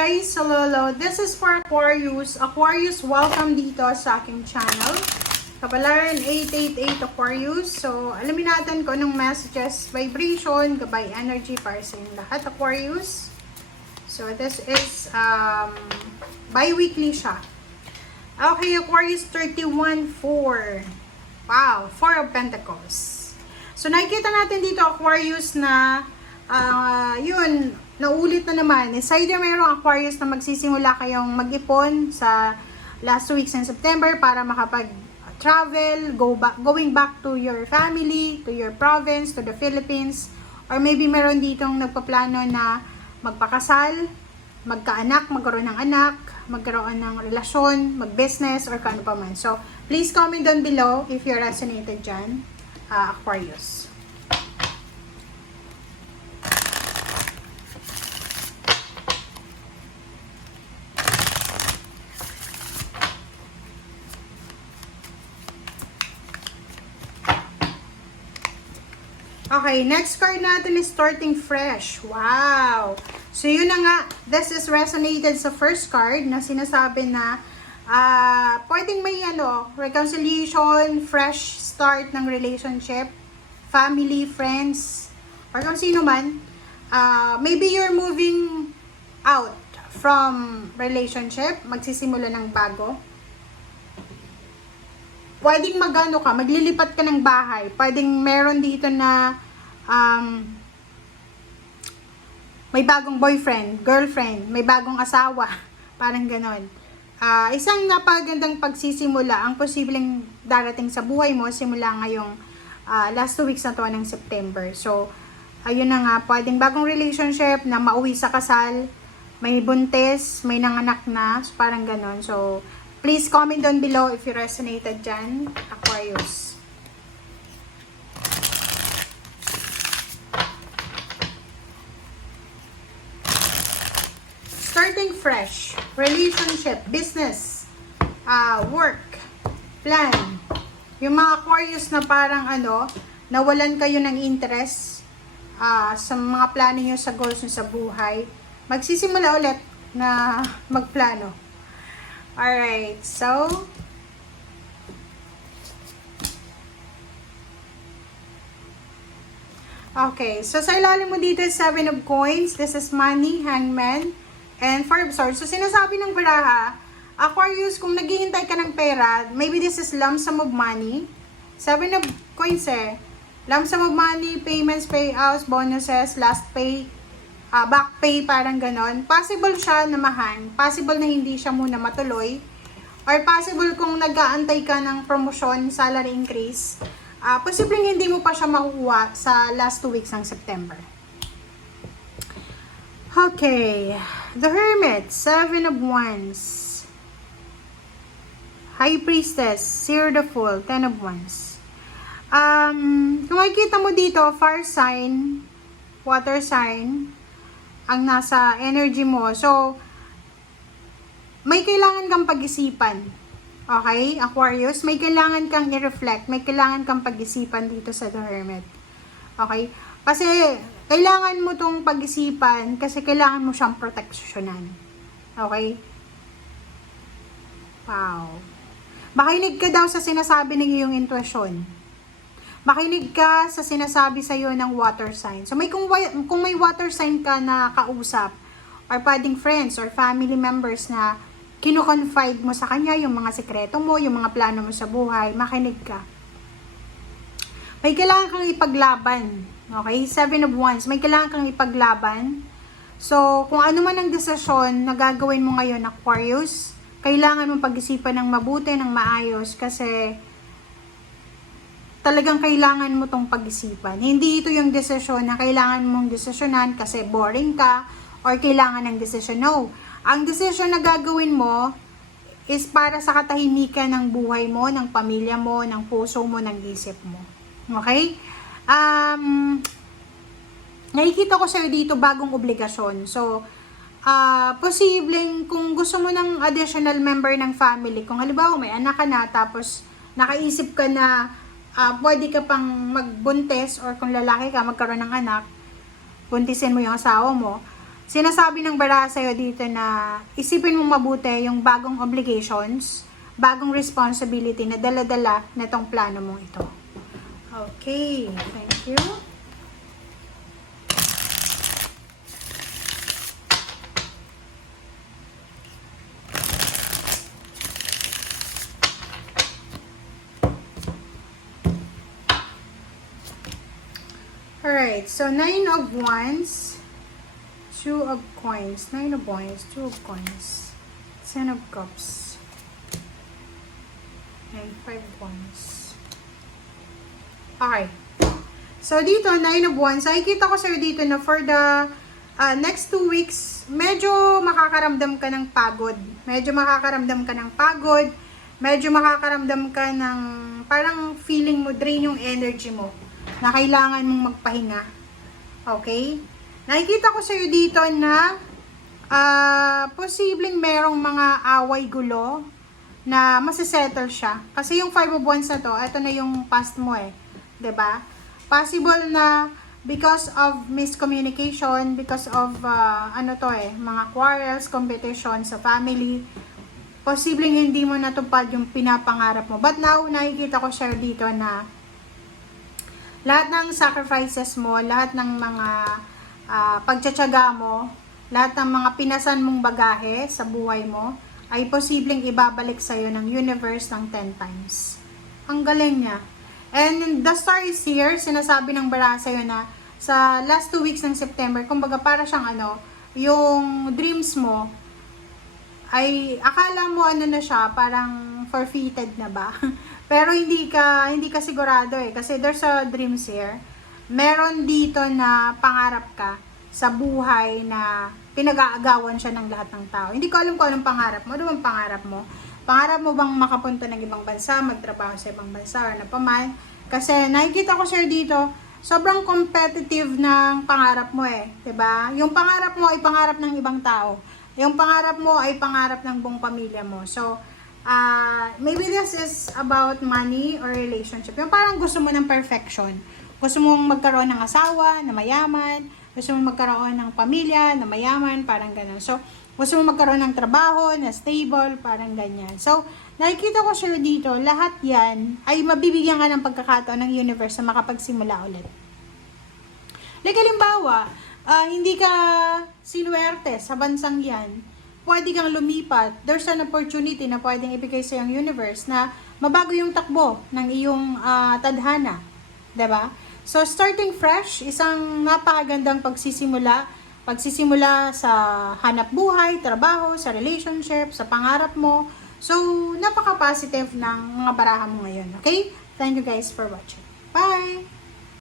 guys! Hello! This is for Aquarius. Aquarius, welcome dito sa aking channel. Kapalaran 888 Aquarius. So, alamin natin kung anong messages, vibration, gabay energy para sa inyong lahat, Aquarius. So, this is bi-weekly siya. Okay, Aquarius 31-4. Wow, 4 of Pentacles. So, nakikita natin dito, Aquarius, na yun, naulit na naman. It's either mayroong Aquarius na magsisimula kayong mag-ipon sa last 2 weeks in September para makapag-travel, going back to your family, to your province, to the Philippines. Or maybe meron ditong nagpaplano na magpakasal, magkaanak, magkaroon ng anak, magkaroon ng relasyon, mag-business, or kano pa man. So, please comment down below if you resonated dyan, Aquarius. Okay, next card natin is starting fresh. Wow! So, yun na nga. This is resonated sa first card na sinasabi na pwedeng may reconciliation, fresh start ng relationship, family, friends, or kung sino man. Maybe you're moving out from relationship, magsisimula ng bago. Pwedeng maglilipat ka ng bahay. Pwedeng meron dito na may bagong boyfriend, girlfriend, may bagong asawa. Parang ganon. Isang napagandang pagsisimula ang posibleng darating sa buhay mo simula ngayong last 2 weeks na to ng September. So, ayun na nga, pwedeng bagong relationship na mauwi sa kasal, may buntis, may nanganak na, so parang ganon. So, please comment down below if you resonated dyan, Aquarius. Starting fresh, relationship, business, work, plan. Yung mga Aquarius na parang nawalan kayo ng interest sa mga plano nyo, sa goals nyo sa buhay, magsisimula ulit na magplano. Alright, so okay, so sa ilalim mo dito is 7 of Coins. This is money, hangman, and 4 of Swords. So sinasabi ng baraha, Aquarius, kung naghihintay ka ng pera, maybe this is lump sum of money. 7 of Coins lump sum of money, payments, payouts, bonuses, last pay, back pay, parang ganon. Possible siya na mahang, possible na hindi siya muna matuloy, or possible kung nag-aantay ka ng promotion, salary increase, posibleng hindi mo pa siya makukuha sa last 2 weeks ng September. Okay, the Hermit, 7 of Wands, High Priestess, Seer the Fool, 10 of Wands. Kung makikita mo dito, fire sign, water sign, ang nasa energy mo. So, may kailangan kang pag-isipan. Okay, Aquarius? May kailangan kang i-reflect. May kailangan kang pag-isipan dito sa The Hermit. Okay? Kasi, kailangan mo tong pag-isipan kasi kailangan mo siyang proteksyonan. Okay? Wow. Makinig ka daw sa sinasabi ng iyong intuition. Makinig ka sa sinasabi sa iyo ng water sign. So, kung may water sign ka na kausap, or pwedeng friends or family members na kino-confide mo sa kanya yung mga sekreto mo, yung mga plano mo sa buhay, makinig ka. May kailangan kang ipaglaban. Okay? 7 of Wands. May kailangan kang ipaglaban. So, kung ano man ang desisyon na gagawin mo ngayon, Aquarius, kailangan mong pag-isipan ng mabuti, ng maayos, kasi talagang kailangan mo tong pag-isipan. Hindi ito yung desisyon na kailangan mong desisyonan kasi boring ka or kailangan ng desisyon. No. Ang desisyon na gagawin mo is para sa katahimikan ng buhay mo, ng pamilya mo, ng puso mo, ng isip mo. Okay? Nakikita ko sa'yo dito bagong obligasyon. So, posibleng kung gusto mo ng additional member ng family, kung halimbawa may anak ka na tapos nakaisip ka na pwede ka pang magbuntis, or kung lalaki ka magkaroon ng anak, buntisin mo yung asawa mo. Sinasabi ng baraha sa'yo dito na isipin mong mabuti yung bagong obligations, bagong responsibility na dala-dala na itong plano mong ito. Okay, thank you. Alright, so 9 of Wands, 2 of Coins, 9 of Wands, 2 of Coins, 10 of Cups, and 5 of Wands. Okay. So, dito, 9 of Wands, nakikita ko sa'yo dito na for the next 2 weeks, medyo makakaramdam ka ng pagod. Medyo makakaramdam ka ng pagod. Medyo makakaramdam ka ng parang feeling mo, drain yung energy mo na kailangan mong magpahinga. Okay? Nakikita ko sa'yo dito na posibleng merong mga away gulo na masisettle siya. Kasi yung 5 of Wands na to, ito na yung past mo eh. 'Di ba? Possible na because of miscommunication, because of mga quarrels, competition sa family, posibleng hindi mo natupad yung pinapangarap mo. But now, nakikita ko siya dito na lahat ng sacrifices mo, lahat ng mga pagtsatsaga mo, lahat ng mga pinasan mong bagahe sa buhay mo, ay posibleng ibabalik sa'yo ng universe ng 10 times. Ang galing niya. And the star is here, sinasabi ng baraha sa'yo na sa last 2 weeks ng September, kumbaga para siyang yung dreams mo, ay akala mo na siya, parang forfeited na ba? Pero hindi ka sigurado eh, kasi there's a dreams here. Meron dito na pangarap ka sa buhay na pinag-aagawan siya ng lahat ng tao. Hindi ko alam kung anong pangarap mo. Ano bang pangarap mo? Pangarap mo bang makapunta ng ibang bansa, magtrabaho sa ibang bansa, or na paman? Kasi nakikita ko siya dito, sobrang competitive ng pangarap mo eh. 'Di ba? Yung pangarap mo ay pangarap ng ibang tao. Yung pangarap mo ay pangarap ng buong pamilya mo. So, maybe this is about money or relationship. Yung parang gusto mo ng perfection. Gusto mong magkaroon ng asawa na mayaman. Gusto mong magkaroon ng pamilya na mayaman. Parang ganun. So, gusto mong magkaroon ng trabaho na stable. Parang ganyan. So, nakikita ko siya dito, lahat yan ay mabibigyan ka ng pagkakataon ng universe na makapagsimula ulit. Like, halimbawa, hindi ka sinuwerte sa bansang yan, pwede kang lumipat, there's an opportunity na pwedeng ibigay sa yung universe na mabago yung takbo ng iyong tadhana. 'Di ba? So, starting fresh, isang napakagandang pagsisimula sa hanap buhay, trabaho, sa relationship, sa pangarap mo. So, napaka-positive ng mga baraha mo ngayon. Okay? Thank you guys for watching. Bye!